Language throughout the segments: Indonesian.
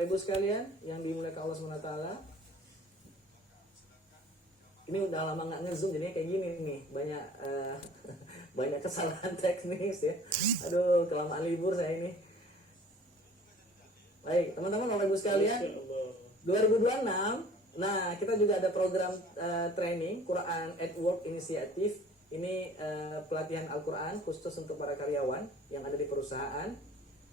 Bapak Ibu sekalian yang dimuliakan Allah SWT, ini udah lama nggak ngezoom jadinya kayak gini nih, banyak banyak kesalahan teknis ya. Aduh, kelamaan libur saya ini. Baik, teman-teman Bapak Ibu sekalian, 2026, nah kita juga ada program training Quran at Work Initiative. Ini pelatihan Al-Quran khusus untuk para karyawan yang ada di perusahaan.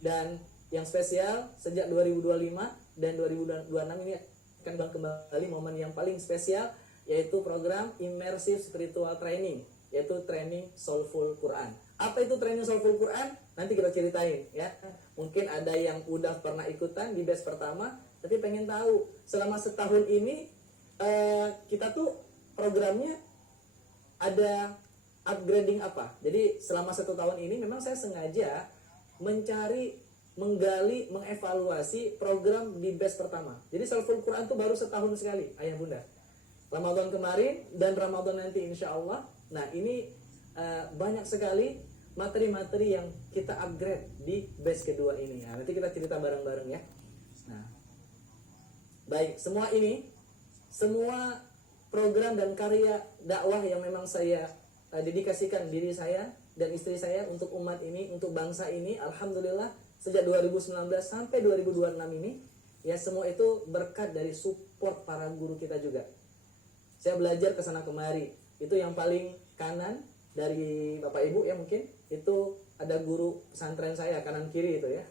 Dan yang spesial sejak 2025 dan 2026 ini akan kembali momen yang paling spesial, yaitu program Immersive Spiritual Training, yaitu training Soulful Quran. Apa itu training Soulful Quran? Nanti kita ceritain ya. Mungkin ada yang udah pernah ikutan di batch pertama, tapi pengen tahu selama setahun ini kita tuh programnya ada upgrading apa. Jadi selama 1 tahun ini memang saya sengaja mencari, menggali, mengevaluasi program di batch pertama. Jadi Soulful Quran tuh baru setahun sekali, ayah bunda. Ramadan kemarin dan Ramadan nanti insya Allah. Nah ini banyak sekali materi-materi yang kita upgrade di batch kedua ini. Nah, nanti kita cerita bareng-bareng ya. Nah, baik, semua ini, semua program dan karya dakwah yang memang saya dedikasikan diri saya dan istri saya untuk umat ini, untuk bangsa ini, alhamdulillah sejak 2019 sampai 2026 ini, ya semua itu berkat dari support para guru kita juga. Saya belajar ke sana kemari. Itu yang paling kanan dari Bapak Ibu ya mungkin, itu ada guru pesantren saya kanan kiri itu ya.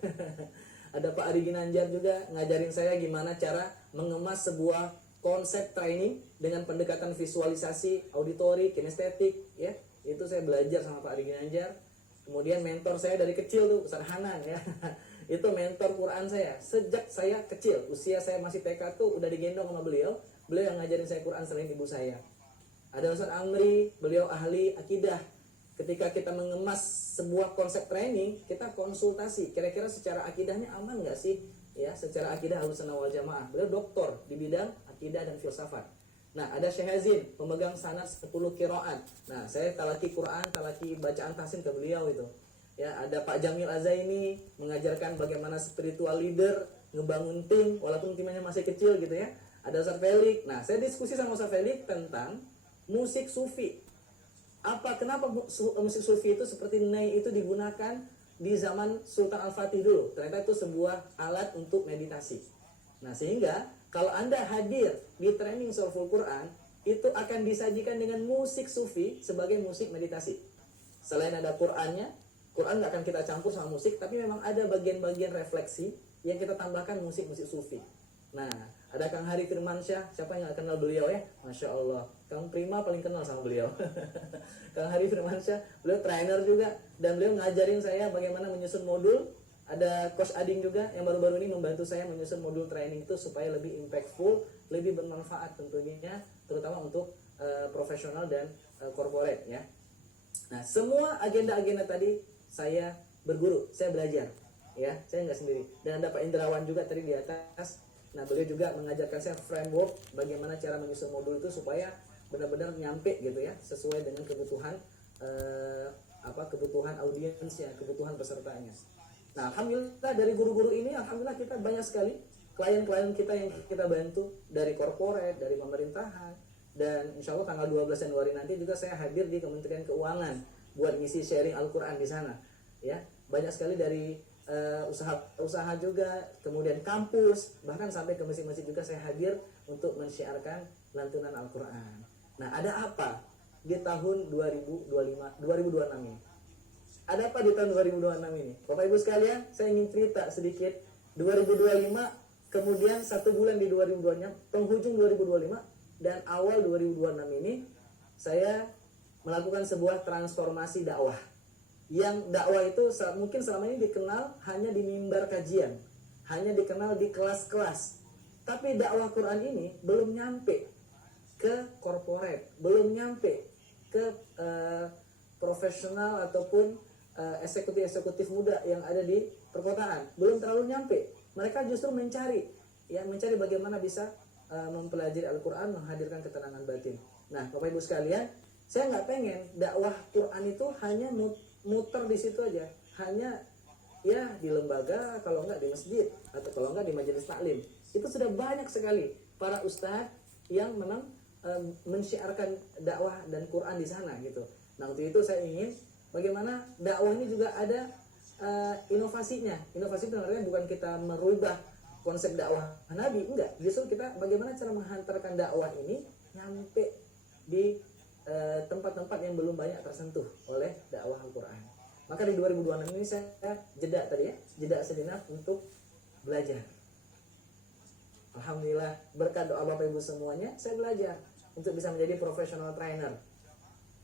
Ada Pak Ari Ginanjar juga ngajarin saya gimana cara mengemas sebuah konsep training dengan pendekatan visualisasi, auditori, kinestetik ya. Itu saya belajar sama Pak Ari Ginanjar. Kemudian mentor saya dari kecil tuh Ustaz Hanan ya. Itu mentor Quran saya sejak saya kecil, usia saya masih TK tuh udah digendong sama beliau. Beliau yang ngajarin saya Quran selain ibu saya. Ada Ustaz Amri, beliau ahli akidah. Ketika kita mengemas sebuah konsep training, kita konsultasi, kira-kira secara akidahnya aman nggak sih? Ya, secara akidah Ahlussunnah wal Jamaah. Beliau doktor di bidang akidah dan filsafat. Nah, ada Syekh Hazin, pemegang sanad 10 qiraat. Nah, saya talaki Quran, talaki bacaan tahsin ke beliau itu. Ya, ada Pak Jamil Azaini mengajarkan bagaimana spiritual leader ngebangun tim walaupun timnya masih kecil gitu ya. Ada Ustaz Felix. Nah, saya diskusi sama Ustaz Felix tentang musik sufi. Kenapa musik sufi itu seperti nai itu digunakan di zaman Sultan Al-Fatih dulu? Ternyata itu sebuah alat untuk meditasi. Nah, sehingga kalau Anda hadir di training Soulful Quran, itu akan disajikan dengan musik sufi sebagai musik meditasi. Selain ada Qurannya, Quran nggak akan kita campur sama musik, tapi memang ada bagian-bagian refleksi yang kita tambahkan musik-musik sufi. Nah, ada Kang Hari Firmansyah, siapa yang gak kenal beliau ya? Masya Allah, Kang Prima paling kenal sama beliau. Kang Hari Firmansyah, beliau trainer juga, dan beliau ngajarin saya bagaimana menyusun modul. Ada Coach Ading juga yang baru-baru ini membantu saya menyusun modul training itu supaya lebih impactful, lebih bermanfaat tentunya, terutama untuk profesional dan corporate ya. Nah, semua agenda-agenda tadi saya berguru, saya belajar ya, saya nggak sendiri. Dan ada Pak Indrawan juga tadi di atas. Nah, beliau juga mengajarkan saya framework bagaimana cara menyusun modul itu supaya benar-benar nyampe gitu ya, sesuai dengan kebutuhan kebutuhan audiensnya, kebutuhan pesertanya. Nah, alhamdulillah dari guru-guru ini, alhamdulillah kita banyak sekali klien-klien kita yang kita bantu dari corporate, dari pemerintahan, dan insya Allah tanggal 12 Januari nanti juga saya hadir di Kementerian Keuangan buat ngisi sharing Al-Quran di sana. Ya, banyak sekali dari usaha juga, kemudian kampus, bahkan sampai ke masjid-masjid juga saya hadir untuk mensyiarkan lantunan Al-Quran. Nah, ada apa di tahun 2026 ini? Ada apa di tahun 2026 ini? Bapak Ibu sekalian, saya ingin cerita sedikit. 2025, kemudian 1 bulan di 2026, penghujung 2025 dan awal 2026 ini, saya melakukan sebuah transformasi dakwah. Yang dakwah itu mungkin selama ini dikenal hanya di mimbar kajian, hanya dikenal di kelas-kelas. Tapi dakwah Quran ini belum nyampe ke corporate, belum nyampe ke profesional ataupun eksekutif muda yang ada di perkotaan, belum terlalu nyampe. Mereka justru mencari bagaimana bisa mempelajari Al-Quran, menghadirkan ketenangan batin. Nah, Bapak Ibu sekalian, saya nggak pengen dakwah Quran itu hanya muter di situ aja, hanya ya di lembaga, kalau enggak di masjid, atau kalau enggak di majelis taklim. Itu sudah banyak sekali para ustadz yang memang mensyiarkan dakwah dan Quran di sana gitu. Nah untuk itu saya ingin bagaimana dakwah ini juga ada inovasinya. Inovasi sebenarnya bukan kita merubah konsep dakwah Nabi, enggak. Justru kita bagaimana cara menghantarkan dakwah ini nyampe di tempat-tempat yang belum banyak tersentuh oleh dakwah Al-Quran. Maka di 2026 ini saya jeda sejenak untuk belajar. Alhamdulillah berkat doa Bapak Ibu semuanya, saya belajar untuk bisa menjadi professional trainer.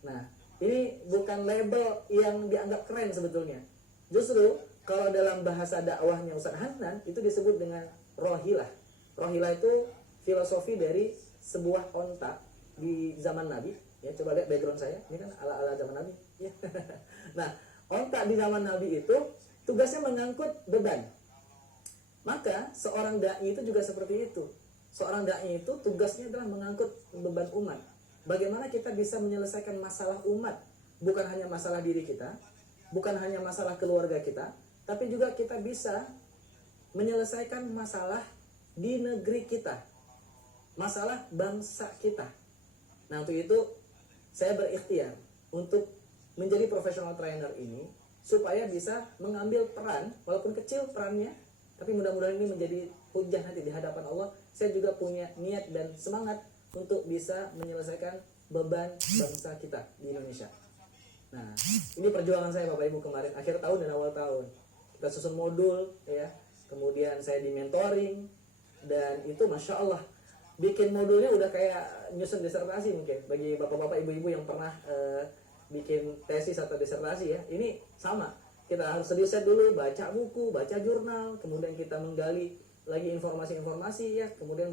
Nah, ini bukan label yang dianggap keren sebetulnya. Justru kalau dalam bahasa dakwahnya Ustaz Hanan itu disebut dengan rohilah. Rohilah itu filosofi dari sebuah onta di zaman Nabi. Ya, coba lihat background saya. Ini kan ala-ala zaman Nabi. Ya. Nah, onta di zaman Nabi itu tugasnya mengangkut beban. Maka seorang dai itu juga seperti itu. Seorang dai itu tugasnya adalah mengangkut beban umat. Bagaimana kita bisa menyelesaikan masalah umat, bukan hanya masalah diri kita, bukan hanya masalah keluarga kita, tapi juga kita bisa menyelesaikan masalah di negeri kita, masalah bangsa kita. Nah untuk itu saya berikhtiar untuk menjadi professional trainer ini supaya bisa mengambil peran, walaupun kecil perannya, tapi mudah-mudahan ini menjadi hujah nanti di hadapan Allah. Saya juga punya niat dan semangat untuk bisa menyelesaikan beban bangsa kita di Indonesia. Nah, ini perjuangan saya Bapak Ibu kemarin akhir tahun dan awal tahun. Kita susun modul ya. Kemudian saya di mentoring dan itu Masya Allah bikin modulnya udah kayak nyusun disertasi mungkin bagi bapak-bapak ibu-ibu yang pernah bikin tesis atau disertasi ya. Ini sama. Kita harus riset dulu, baca buku, baca jurnal, kemudian kita menggali lagi informasi-informasi ya, kemudian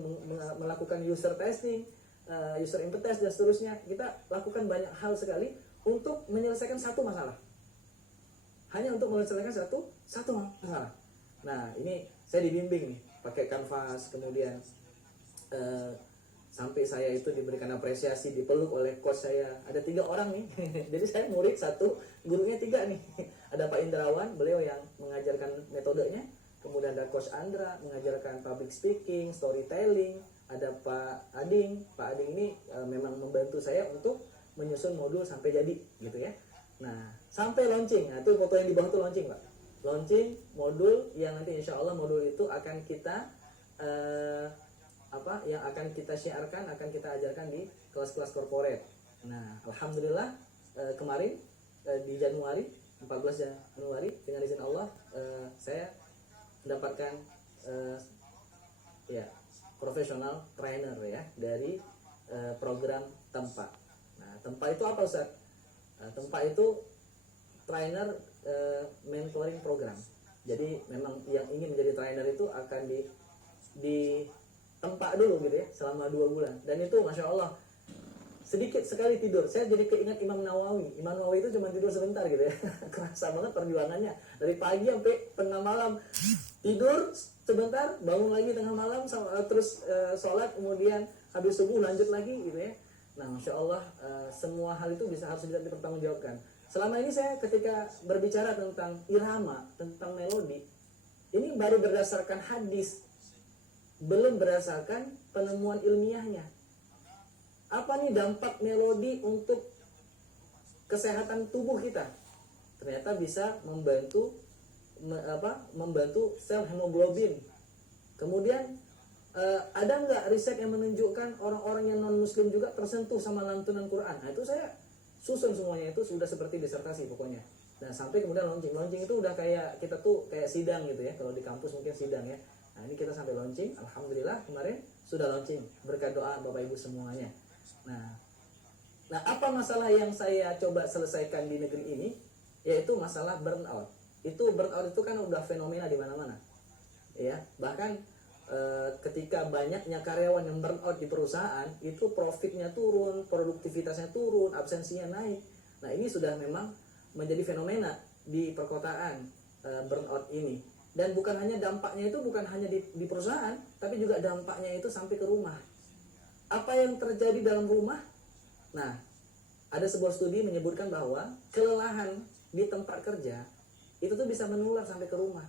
melakukan user testing, user input test dan seterusnya. Kita lakukan banyak hal sekali untuk menyelesaikan satu masalah. Hanya untuk menyelesaikan satu masalah. Nah, ini saya dibimbing nih, pakai kanvas, kemudian sampai saya itu diberikan apresiasi, dipeluk oleh coach saya. Ada 3 orang nih. Jadi saya murid 1, gurunya 3 nih. Ada Pak Indrawan, beliau yang mengajarkan metodenya. Kemudian ada Coach Andra mengajarkan public speaking, storytelling. Ada Pak Ading. Pak Ading ini memang membantu saya untuk menyusun modul sampai jadi gitu ya. Nah, sampai launching. Nah, itu foto yang di bawah itu launching, Pak. Launching modul yang nanti insya Allah modul itu akan kita yang akan kita syiarkan, akan kita ajarkan di kelas-kelas corporate. Nah, alhamdulillah kemarin di Januari, 14 Januari dengan izin Allah saya mendapatkan professional trainer ya dari program Tempa. Nah, Tempa itu apa Ustaz? Tempa itu trainer mentoring program. Jadi memang yang ingin menjadi trainer itu akan di tempa dulu gitu ya selama 2 bulan. Dan itu Masya Allah sedikit sekali tidur. Saya jadi keingat Imam Nawawi. Imam Nawawi itu cuma tidur sebentar gitu ya. Kerasa banget perjuangannya dari pagi sampai tengah malam. Tidur sebentar, bangun lagi tengah malam, terus sholat, kemudian habis subuh lanjut lagi gitu ya. Nah Masya Allah semua hal itu harus bisa dipertanggungjawabkan. Selama ini saya ketika berbicara tentang irama, tentang melodi, ini baru berdasarkan hadis, belum berdasarkan penemuan ilmiahnya. Apa nih dampak melodi untuk kesehatan tubuh kita? Ternyata bisa membantu sel hemoglobin. Kemudian ada nggak riset yang menunjukkan orang-orang yang non muslim juga tersentuh sama lantunan Quran? Nah itu saya susun semuanya, itu sudah seperti disertasi pokoknya. Nah sampai kemudian launching itu udah kayak kita tuh kayak sidang gitu ya, kalau di kampus mungkin sidang ya. Nah ini kita sampai launching, alhamdulillah kemarin sudah launching berkat doa Bapak Ibu semuanya. Nah apa masalah yang saya coba selesaikan di negeri ini? Yaitu masalah burnout. Burnout itu kan udah fenomena di mana-mana. Ya, bahkan ketika banyaknya karyawan yang burnout di perusahaan, itu profitnya turun, produktivitasnya turun, absensinya naik. Nah ini sudah memang menjadi fenomena di perkotaan burnout ini. Dan bukan hanya dampaknya itu bukan hanya di perusahaan, tapi juga dampaknya itu sampai ke rumah. Apa yang terjadi dalam rumah? Nah, ada sebuah studi menyebutkan bahwa kelelahan di tempat kerja itu tuh bisa menular sampai ke rumah.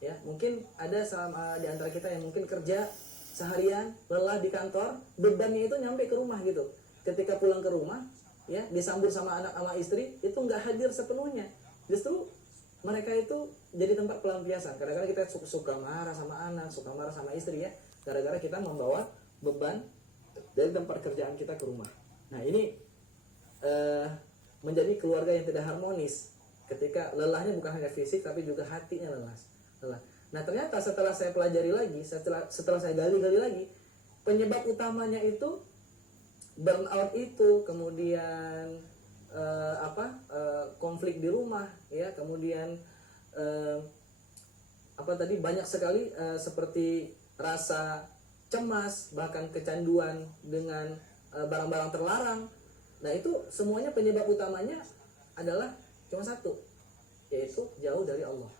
Ya, mungkin ada sama di antara kita yang mungkin kerja seharian lelah di kantor, bebannya itu nyampe ke rumah gitu. Ketika pulang ke rumah, ya disambut sama anak sama istri, itu nggak hadir sepenuhnya. Justru mereka itu jadi tempat pelampiasan. Kadang-kadang kita suka marah sama anak, suka marah sama istri ya, gara-gara kita membawa beban dari tempat kerjaan kita ke rumah. Nah ini menjadi keluarga yang tidak harmonis ketika lelahnya bukan hanya fisik tapi juga hatinya lelah. Nah ternyata setelah saya pelajari lagi, setelah saya gali-gali lagi, penyebab utamanya itu burnout itu, kemudian konflik di rumah, ya, kemudian banyak sekali seperti rasa cemas, bahkan kecanduan dengan barang-barang terlarang. Nah itu semuanya penyebab utamanya adalah cuma satu, yaitu jauh dari Allah.